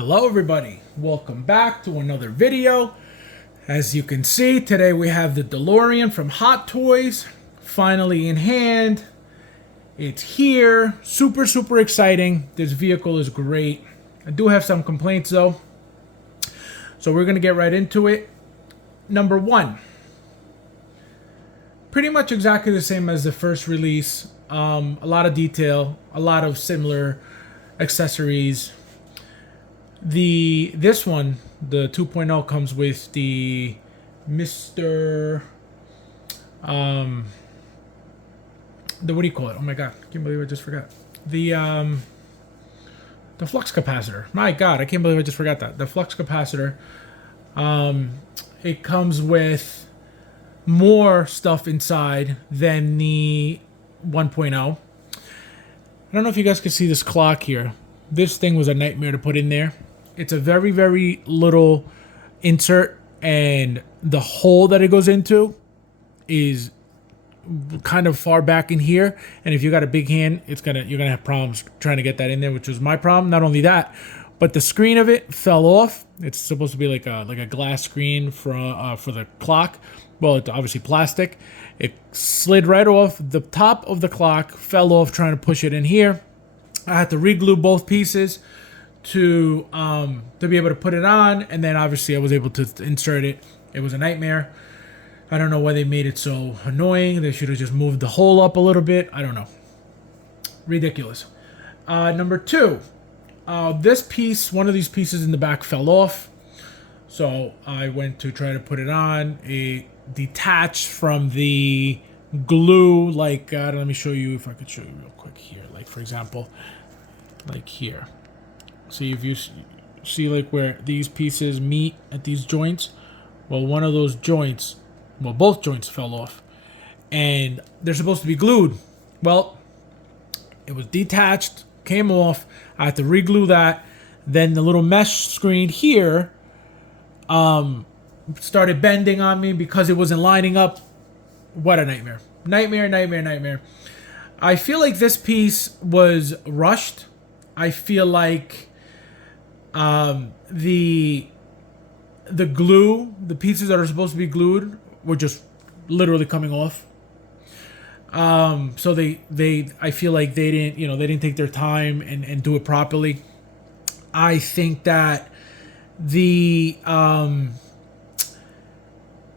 Hello everybody, welcome back to another video. As you can see, today we have the DeLorean from Hot Toys finally in hand. It's here, super exciting. This vehicle is great. I do have some complaints though, so we're gonna get right into it. Number one, pretty much exactly the same as the first release. A lot of detail, a lot of similar accessories. This one, the 2.0, comes with the Mr. What do you call it? Oh my god, I can't believe I just forgot. The flux capacitor. My god, I can't believe I just forgot that. The flux capacitor. It comes with more stuff inside than the 1.0. I don't know if you guys can see this clock here. This thing was a nightmare to put in there. It's a very little insert, and the hole that it goes into is kind of far back in here. And if you got a big hand, you're gonna have problems trying to get that in there, which was my problem. Not only that, but the screen of it fell off. It's supposed to be like a glass screen for the clock. Well, it's obviously plastic. It slid right off. The top of the clock fell off trying to push it in here. I had to re-glue both pieces to be able to put it on, and then obviously I was able to insert it. It was a nightmare. I don't know why they made it so annoying. They should have just moved the hole up a little bit. I don't know. Ridiculous. Number two, this piece, one of these pieces in the back fell off. So I went to try to put it on. It detached from the glue. Like, let me show you, if I could show you real quick here. Like, for example, like here. See, if you see like where these pieces meet at these joints, well, one of those joints, well, both joints fell off, and they're supposed to be glued. Well, it was detached, came off. I had to re-glue that. Then the little mesh screen here started bending on me because it wasn't lining up. What a nightmare. Nightmare. I feel like this piece was rushed. I feel like the glue, the pieces that are supposed to be glued, were just literally coming off. So I feel like they didn't take their time and do it properly. I think that the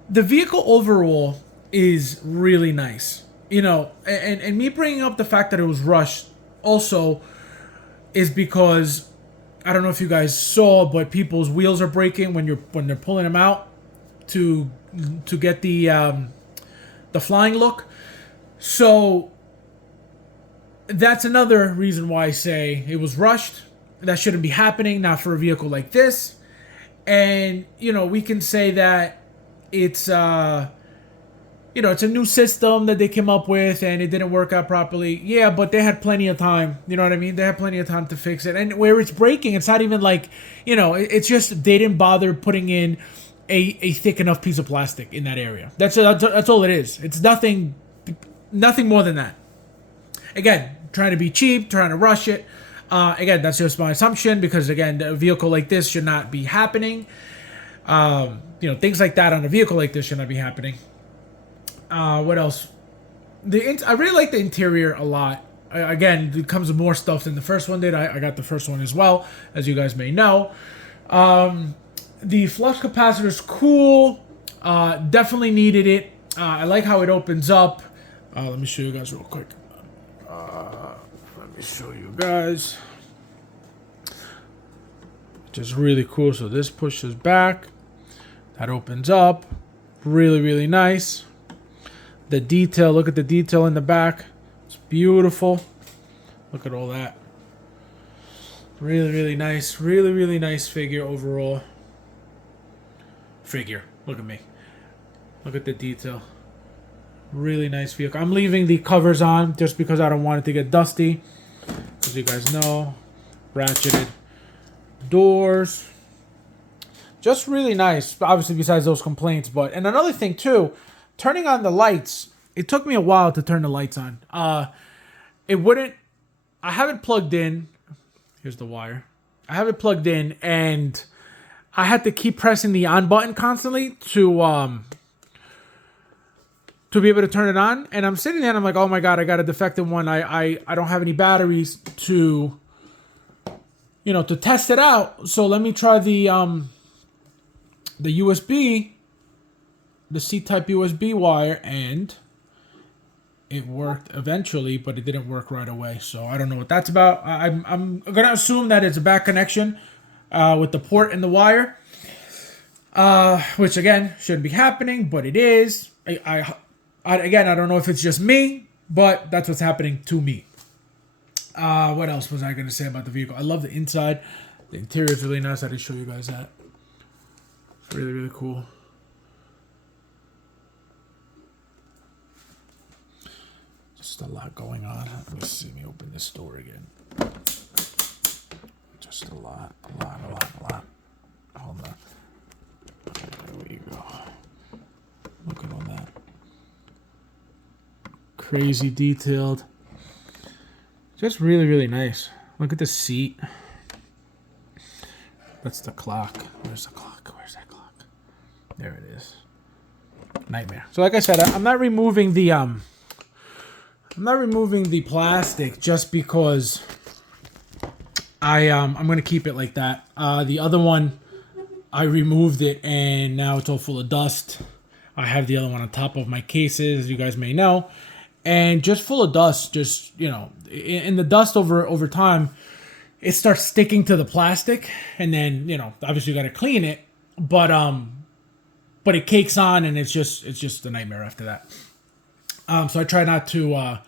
vehicle overall is really nice. And me bringing up the fact that it was rushed also is because I don't know if you guys saw, but people's wheels are breaking when they're pulling them out to get the flying look. So that's another reason why I say it was rushed. That shouldn't be happening, not for a vehicle like this. And we can say that it's it's a new system that they came up with and it didn't work out properly. Yeah, but they had plenty of time. You know what I mean? They had plenty of time to fix it. And where it's breaking, it's not even like, it's just they didn't bother putting in a thick enough piece of plastic in that area. That's all it is. It's nothing more than that. Again, trying to be cheap, trying to rush it. Again, that's just my assumption because, again, a vehicle like this should not be happening. Things like that on a vehicle like this should not be happening. What else? I really like the interior a lot. Again, it comes with more stuff than the first one did. I got the first one as well, as you guys may know. The flux capacitor is cool. Definitely needed it. I like how it opens up. Let me show you guys real quick. Let me show you guys. Just really cool. So this pushes back. That opens up. Really nice. The detail, look at the detail in the back. It's beautiful. Look at all that. Really nice. Really nice figure overall. Look at me. Look at the detail. Really nice vehicle. I'm leaving the covers on just because I don't want it to get dusty. As you guys know, ratcheted doors. Just really nice. Obviously, besides those complaints. And another thing too, turning on the lights. It took me a while to turn the lights on. It wouldn't. I have it plugged in. Here's the wire. I have it plugged in, and I had to keep pressing the on button constantly to be able to turn it on. And I'm sitting there and I'm like, oh my God, I got a defective one. I don't have any batteries to, to test it out. So let me try the USB, the C-type USB wire, and it worked eventually, but it didn't work right away. So I don't know what that's about. I'm going to assume that it's a bad connection with the port and the wire, which again shouldn't be happening, but it is. Again, I don't know if it's just me, but that's what's happening to me. What else was I going to say about the vehicle? I love the inside. The interior is really nice. I did show you guys that. It's really, really cool. Just a lot going on. Let me see. Let me open this door again. Just a lot. Hold on. There we go. Look at all that. Crazy detailed. Just really, really nice. Look at the seat. That's the clock. Where's the clock? Where's that clock? There it is. Nightmare. So like I said, I'm not removing the plastic just because I'm gonna keep it like that. The other one, I removed it and now it's all full of dust. I have the other one on top of my cases, as you guys may know, and just full of dust. Just in the dust over time, it starts sticking to the plastic, and then obviously you got to clean it, but it cakes on, and it's just a nightmare after that. So I try not to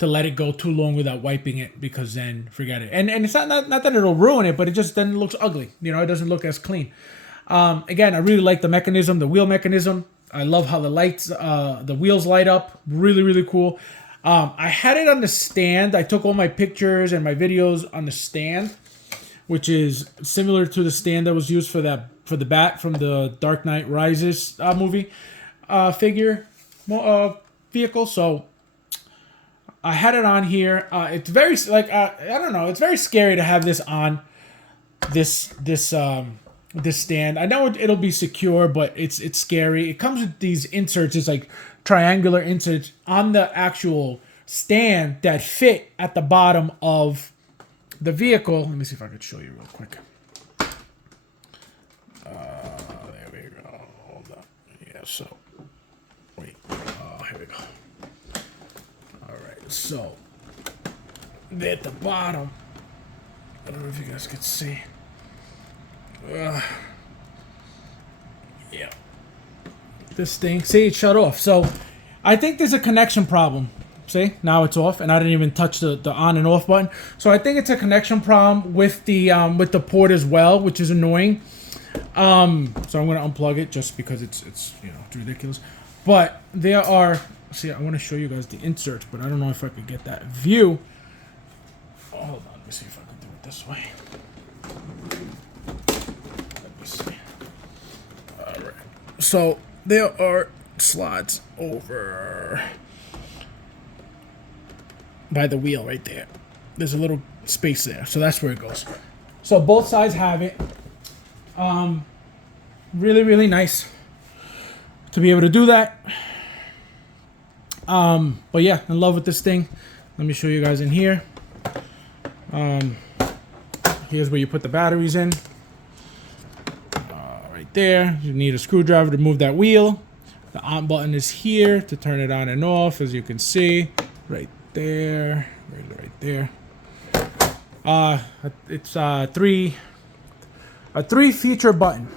let it go too long without wiping it, because then forget it. And it's not that it'll ruin it, but it just then looks ugly. It doesn't look as clean. Again, I really like the mechanism, the wheel mechanism. I love how the lights, the wheels light up. Really, really cool. I had it on the stand. I took all my pictures and my videos on the stand, which is similar to the stand that was used for the bat from the Dark Knight Rises movie figure vehicle. So I had it on here. It's very I don't know. It's very scary to have this on this stand. I know it'll be secure, but it's scary. It comes with these inserts. It's like triangular inserts on the actual stand that fit at the bottom of the vehicle. Let me see if I could show you real quick. There we go. Hold on. Yeah, so wait. Here we go. All right, so they're at the bottom. I don't know if you guys can see. Yeah. This thing, see, it shut off. So I think there's a connection problem. See, now it's off, and I didn't even touch the on and off button. So I think it's a connection problem with the port as well, which is annoying. So I'm gonna unplug it just because it's it's ridiculous. But there are, see, I want to show you guys the inserts, but I don't know if I could get that view. Hold on, let me see if I can do it this way. Let me see. All right. So there are slots over by the wheel right there. There's a little space there, so that's where it goes. So both sides have it. Really, really nice to be able to do that. But yeah, in love with this thing. Let me show you guys in here. Here's where you put the batteries in. Right there. You need a screwdriver to move that wheel. The on button is here to turn it on and off, as you can see. Right there. Right there. It's a three feature button.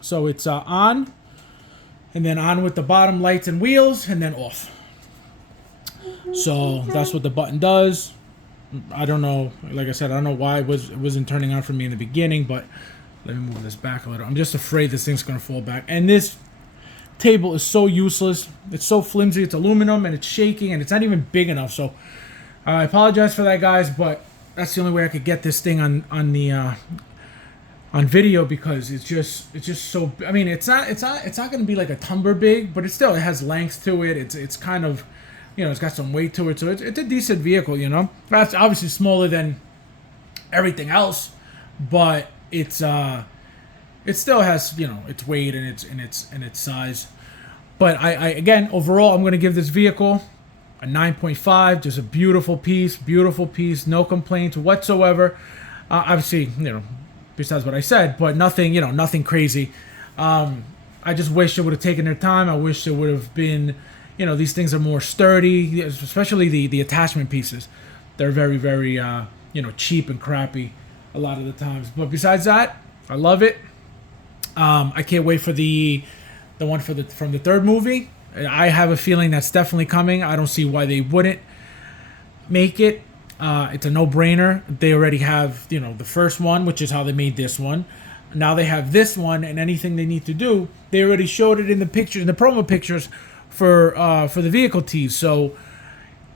So it's on, and then on with the bottom lights and wheels, and then off. So that's what the button does. I don't know, like I said, I don't know why it wasn't turning on for me in the beginning, but let me move this back a little. I'm just afraid this thing's gonna fall back. And this table is so useless. It's so flimsy. It's aluminum, and it's shaking, and it's not even big enough. So I apologize for that, guys, but that's the only way I could get this thing on video, because it's just so. I mean, it's not going to be like a tumbler big, but it has length to it. It's kind of, it's got some weight to it, so it's a decent vehicle. That's obviously smaller than everything else, but it still has, its weight and its size. But I again, overall, I'm going to give this vehicle a 9.5. Just a beautiful piece, no complaints whatsoever. Obviously, besides what I said, but nothing, nothing crazy. I just wish it would have taken their time. I wish it would have been, these things are more sturdy, especially the attachment pieces. They're very, very, cheap and crappy a lot of the times. But besides that, I love it. I can't wait for the one from the third movie. I have a feeling that's definitely coming. I don't see why they wouldn't make it. It's a no-brainer. They already have, the first one, which is how they made this one. Now they have this one, and anything they need to do, they already showed it in the pictures, in the promo pictures for the vehicle tease. So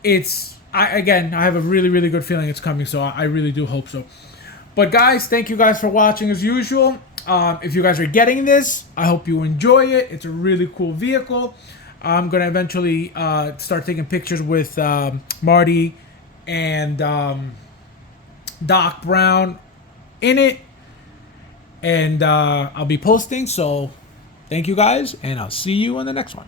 I have a really, really good feeling it's coming. So I really do hope so. But guys, thank you guys for watching as usual. If you guys are getting this, I hope you enjoy it. It's a really cool vehicle. I'm gonna eventually start taking pictures with Marty and Doc Brown in it. And I'll be posting, so thank you guys, and I'll see you on the next one.